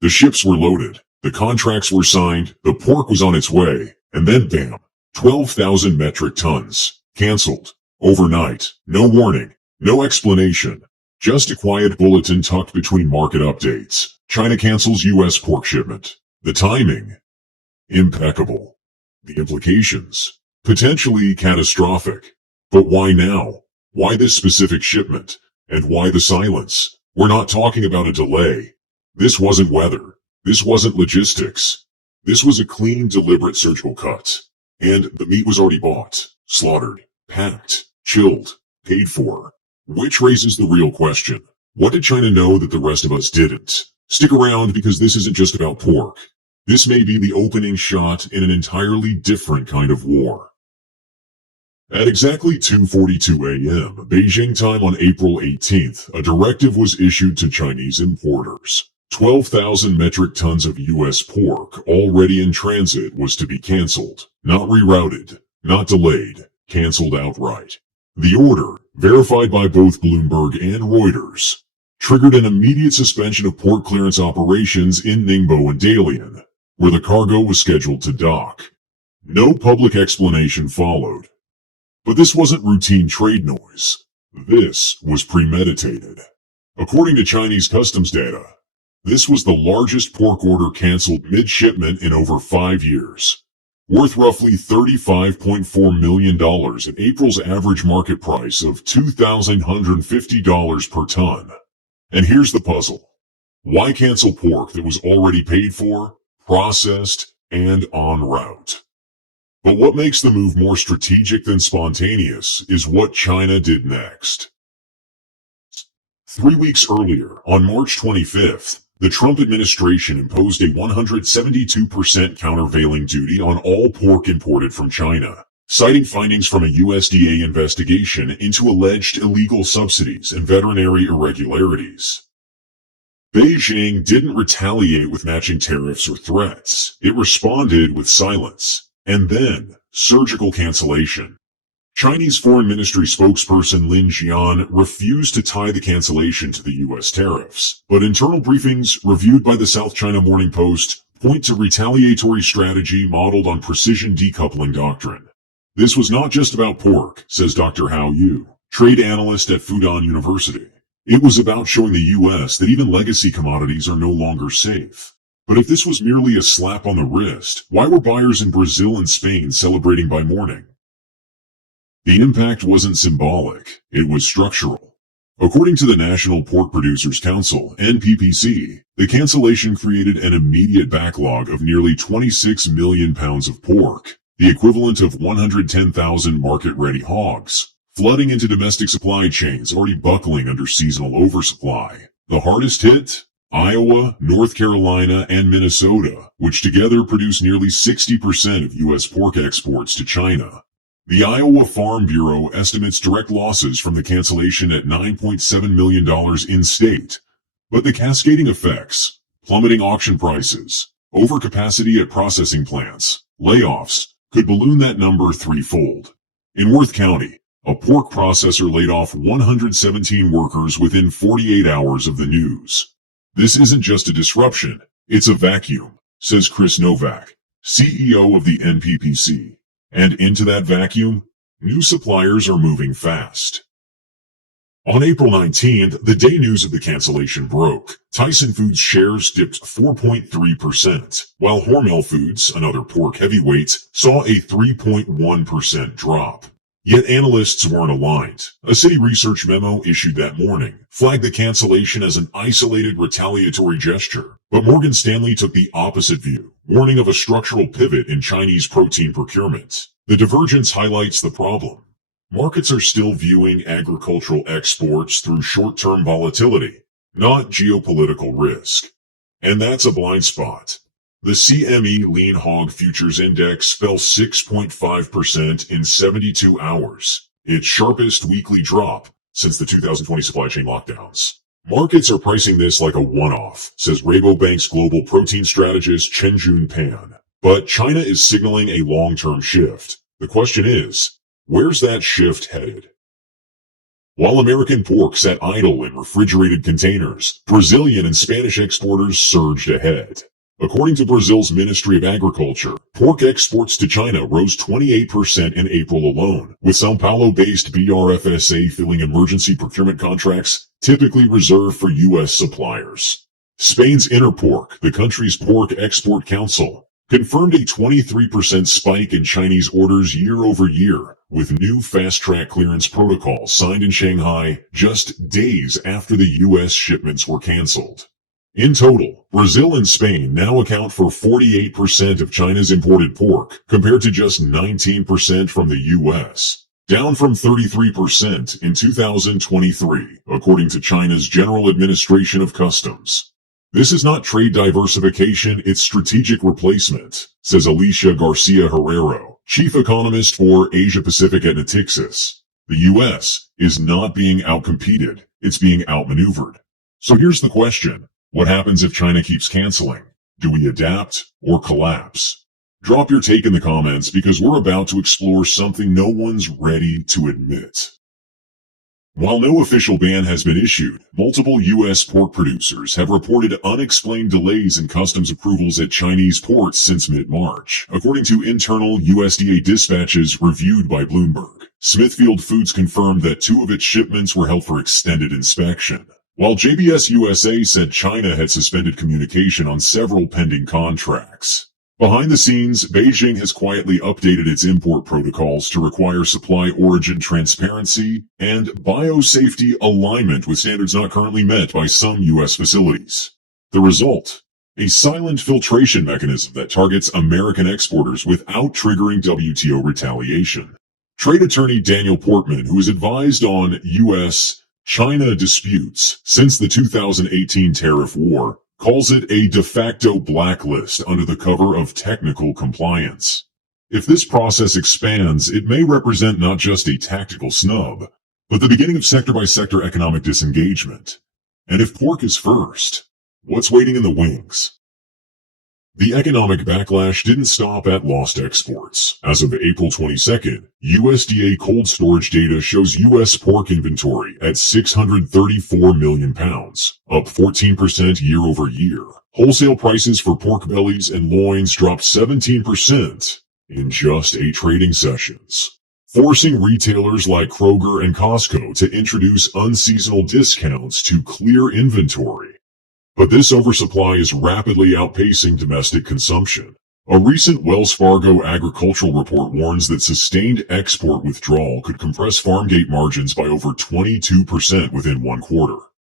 The ships were loaded, the contracts were signed, the pork was on its way, and then bam, 12,000 metric tons, cancelled. Overnight, no warning, no explanation, just a quiet bulletin tucked between market updates. China cancels U.S. pork shipment. The timing? Impeccable. The implications? Potentially catastrophic. But why now? Why this specific shipment? And why the silence? We're not talking about a delay. This wasn't weather. This wasn't logistics. This was a clean, deliberate surgical cut. And the meat was already bought, slaughtered, packed, chilled, paid for. Which raises the real question. What did China know that the rest of us didn't? Stick around because this isn't just about pork. This may be the opening shot in an entirely different kind of war. At exactly 2:42 a.m. Beijing time on April 18th, a directive was issued to Chinese importers. 12,000 metric tons of U.S. pork already in transit was to be cancelled, not rerouted, not delayed, cancelled outright. The order, verified by both Bloomberg and Reuters, triggered an immediate suspension of port clearance operations in Ningbo and Dalian, where the cargo was scheduled to dock. No public explanation followed. But this wasn't routine trade noise. This was premeditated. According to Chinese customs data, this was the largest pork order canceled mid-shipment in over 5 years, worth roughly $35.4 million at April's average market price of $2,150 per ton. And here's the puzzle. Why cancel pork that was already paid for, processed, and en route? But what makes the move more strategic than spontaneous is what China did next. 3 weeks earlier, on March 25th, the Trump administration imposed a 172% countervailing duty on all pork imported from China, citing findings from a USDA investigation into alleged illegal subsidies and veterinary irregularities. Beijing didn't retaliate with matching tariffs or threats. It responded with silence, and then surgical cancellation. Chinese Foreign Ministry spokesperson Lin Jian refused to tie the cancellation to the U.S. tariffs, but internal briefings reviewed by the South China Morning Post point to retaliatory strategy modeled on precision decoupling doctrine. This was not just about pork, says Dr. Hao Yu, trade analyst at Fudan University. It was about showing the U.S. that even legacy commodities are no longer safe. But if this was merely a slap on the wrist, why were buyers in Brazil and Spain celebrating by morning? The impact wasn't symbolic, it was structural. According to the National Pork Producers Council, NPPC, the cancellation created an immediate backlog of nearly 26 million pounds of pork, the equivalent of 110,000 market-ready hogs, flooding into domestic supply chains already buckling under seasonal oversupply. The hardest hit? Iowa, North Carolina, and Minnesota, which together produce nearly 60% of U.S. pork exports to China. The Iowa Farm Bureau estimates direct losses from the cancellation at $9.7 million in-state. But the cascading effects, plummeting auction prices, overcapacity at processing plants, layoffs, could balloon that number threefold. In Worth County, a pork processor laid off 117 workers within 48 hours of the news. This isn't just a disruption, it's a vacuum, says Chris Novak, CEO of the NPPC. And into that vacuum, new suppliers are moving fast. On April 19th, the day news of the cancellation broke. Tyson Foods shares dipped 4.3%, while Hormel Foods, another pork heavyweight, saw a 3.1% drop. Yet analysts weren't aligned. A Citi research memo issued that morning flagged the cancellation as an isolated retaliatory gesture. But Morgan Stanley took the opposite view, warning of a structural pivot in Chinese protein procurement. The divergence highlights the problem. Markets are still viewing agricultural exports through short-term volatility, not geopolitical risk. And that's a blind spot. The CME Lean Hog Futures Index fell 6.5% in 72 hours, its sharpest weekly drop since the 2020 supply chain lockdowns. Markets are pricing this like a one-off, says Rabobank's global protein strategist Chenjun Pan. But China is signaling a long-term shift. The question is, where's that shift headed? While American pork sat idle in refrigerated containers, Brazilian and Spanish exporters surged ahead. According to Brazil's Ministry of Agriculture, pork exports to China rose 28% in April alone, with São Paulo-based BRFSA filling emergency procurement contracts typically reserved for U.S. suppliers. Spain's Interpork, the country's pork export council, confirmed a 23% spike in Chinese orders year over year, with new fast-track clearance protocols signed in Shanghai just days after the U.S. shipments were canceled. In total, Brazil and Spain now account for 48% of China's imported pork, compared to just 19% from the U.S., down from 33% in 2023, according to China's General Administration of Customs. This is not trade diversification, it's strategic replacement, says Alicia Garcia Herrero, chief economist for Asia-Pacific at Natixis. The U.S. is not being outcompeted, it's being outmaneuvered. So here's the question. What happens if China keeps canceling? Do we adapt or collapse? Drop your take in the comments because we're about to explore something no one's ready to admit. While no official ban has been issued, multiple U.S. pork producers have reported unexplained delays in customs approvals at Chinese ports since mid-March, according to internal USDA dispatches reviewed by Bloomberg. Smithfield Foods confirmed that 2 of its shipments were held for extended inspection, while JBS USA said China had suspended communication on several pending contracts. Behind the scenes, Beijing has quietly updated its import protocols to require supply origin transparency and biosafety alignment with standards not currently met by some U.S. facilities. The result? A silent filtration mechanism that targets American exporters without triggering WTO retaliation. Trade attorney Daniel Portman, who has advised on U.S. China disputes since the 2018 tariff war, calls it a de facto blacklist under the cover of technical compliance. If this process expands, it may represent not just a tactical snub, but the beginning of sector-by-sector economic disengagement. And if pork is first, what's waiting in the wings? The economic backlash didn't stop at lost exports. As of April 22nd, USDA cold storage data shows U.S. pork inventory at 634 million pounds, up 14% year over year. Wholesale prices for pork bellies and loins dropped 17% in just 8 trading sessions, forcing retailers like Kroger and Costco to introduce unseasonal discounts to clear inventory. But this oversupply is rapidly outpacing domestic consumption. A recent Wells Fargo agricultural report warns that sustained export withdrawal could compress farm gate margins by over 22% within 1 quarter.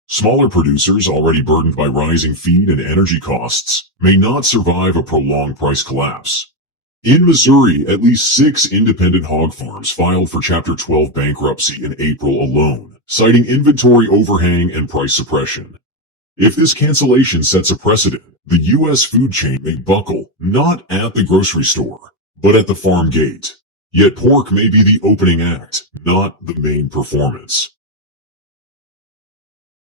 Smaller producers, already burdened by rising feed and energy costs, may not survive a prolonged price collapse. In Missouri, at least 6 independent hog farms filed for Chapter 12 bankruptcy in April alone, citing inventory overhang and price suppression. If this cancellation sets a precedent, the U.S. food chain may buckle, not at the grocery store, but at the farm gate. Yet pork may be the opening act, not the main performance.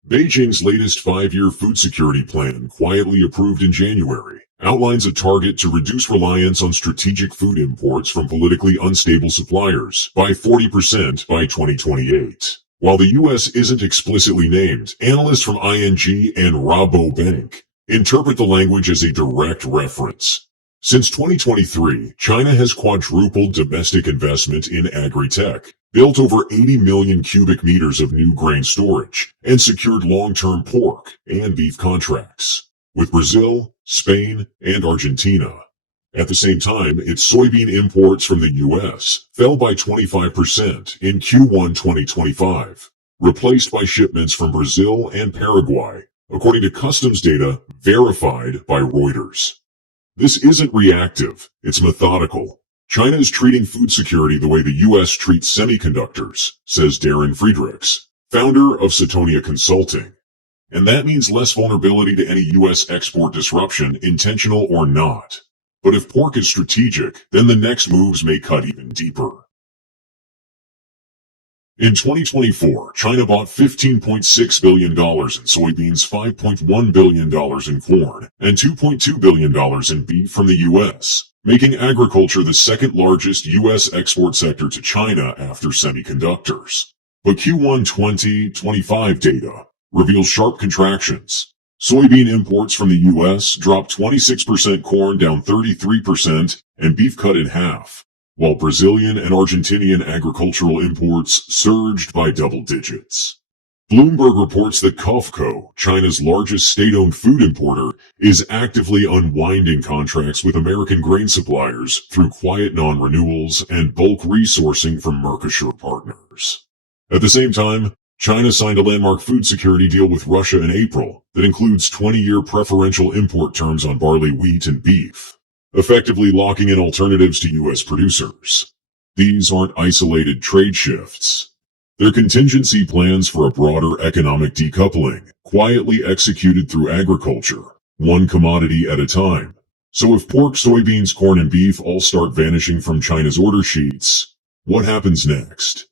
Beijing's latest 5-year food security plan, quietly approved in January, outlines a target to reduce reliance on strategic food imports from politically unstable suppliers by 40% by 2028. While the U.S. isn't explicitly named, analysts from ING and Rabobank interpret the language as a direct reference. Since 2023, China has quadrupled domestic investment in agri-tech, built over 80 million cubic meters of new grain storage, and secured long-term pork and beef contracts with Brazil, Spain, and Argentina. At the same time, its soybean imports from the U.S. fell by 25% in Q1 2025, replaced by shipments from Brazil and Paraguay, according to customs data verified by Reuters. This isn't reactive, it's methodical. China is treating food security the way the U.S. treats semiconductors, says Darren Friedrichs, founder of Setonia Consulting. And that means less vulnerability to any U.S. export disruption, intentional or not. But if pork is strategic, then the next moves may cut even deeper. In 2024, China bought $15.6 billion in soybeans, $5.1 billion in corn, and $2.2 billion in beef from the U.S., making agriculture the second largest U.S. export sector to China after semiconductors. But Q1 2025 data reveals sharp contractions. Soybean imports from the U.S. dropped 26%, corn down 33%, and beef cut in half, while Brazilian and Argentinian agricultural imports surged by double digits. Bloomberg reports that COFCO, China's largest state-owned food importer, is actively unwinding contracts with American grain suppliers through quiet non-renewals and bulk resourcing from Mercosur partners. At the same time, China signed a landmark food security deal with Russia in April that includes 20-year preferential import terms on barley, wheat, and beef, effectively locking in alternatives to U.S. producers. These aren't isolated trade shifts. They're contingency plans for a broader economic decoupling, quietly executed through agriculture, one commodity at a time. So if pork, soybeans, corn, and beef all start vanishing from China's order sheets, what happens next?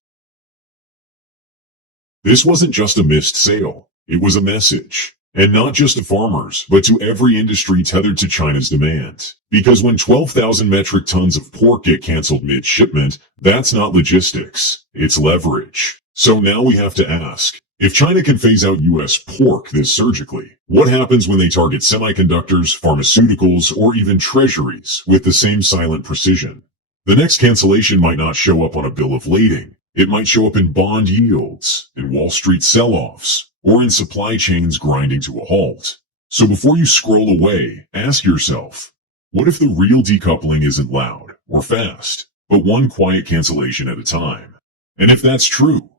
This wasn't just a missed sale. It was a message. And not just to farmers, but to every industry tethered to China's demand. Because when 12,000 metric tons of pork get canceled mid-shipment, that's not logistics. It's leverage. So now we have to ask, if China can phase out U.S. pork this surgically, what happens when they target semiconductors, pharmaceuticals, or even treasuries with the same silent precision? The next cancellation might not show up on a bill of lading. It might show up in bond yields, in Wall Street sell-offs, or in supply chains grinding to a halt. So before you scroll away, ask yourself, what if the real decoupling isn't loud or fast, but one quiet cancellation at a time? And if that's true,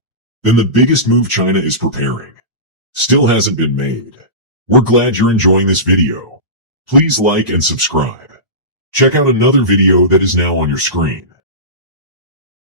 then the biggest move China is preparing still hasn't been made. We're glad you're enjoying this video. Please like and subscribe. Check out another video that is now on your screen.